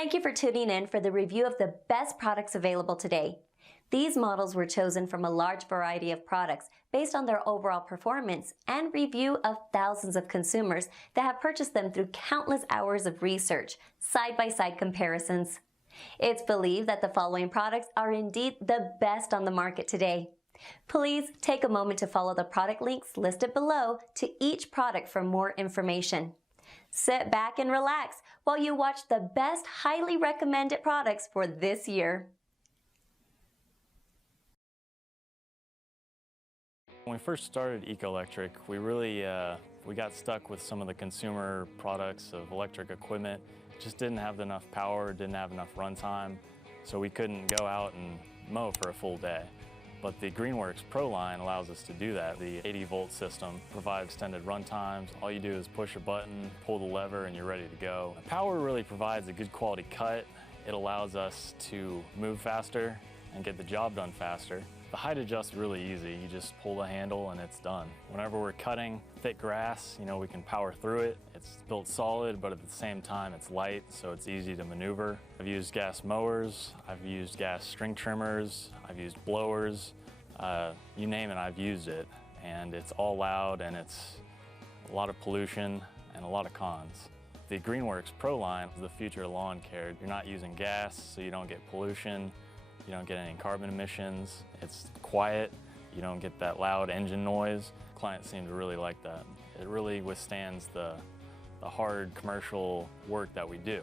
Thank you for tuning in for the review of the best products available today. These models were chosen from a large variety of products based on their overall performance and review of thousands of consumers that have purchased them through countless hours of research, side-by-side comparisons. It's believed that the following products are indeed the best on the market today. Please take a moment to follow the product links listed below to each product for more information. Sit back and relax while you watch the best highly recommended products for this year. When we first started Ecoelectric, we got stuck with some of the consumer products of electric equipment. It just didn't have enough power, didn't have enough runtime, so we couldn't go out and mow for a full day. But the Greenworks Pro line allows us to do that. The 80-volt system provides extended run times. All you do is push a button, pull the lever, and you're ready to go. The power really provides a good quality cut. It allows us to move faster and get the job done faster. The height adjust is really easy. You just pull the handle and it's done. Whenever we're cutting thick grass, we can power through it. It's built solid, but at the same time it's light, so it's easy to maneuver. I've used gas mowers, I've used gas string trimmers, I've used blowers. You name it, I've used it. And it's all loud and it's a lot of pollution and a lot of cons. The Greenworks Pro line is the future of lawn care. You're not using gas, so you don't get pollution. You don't get any carbon emissions. It's quiet. You don't get that loud engine noise. Clients seem to really like that. It really withstands the hard commercial work that we do.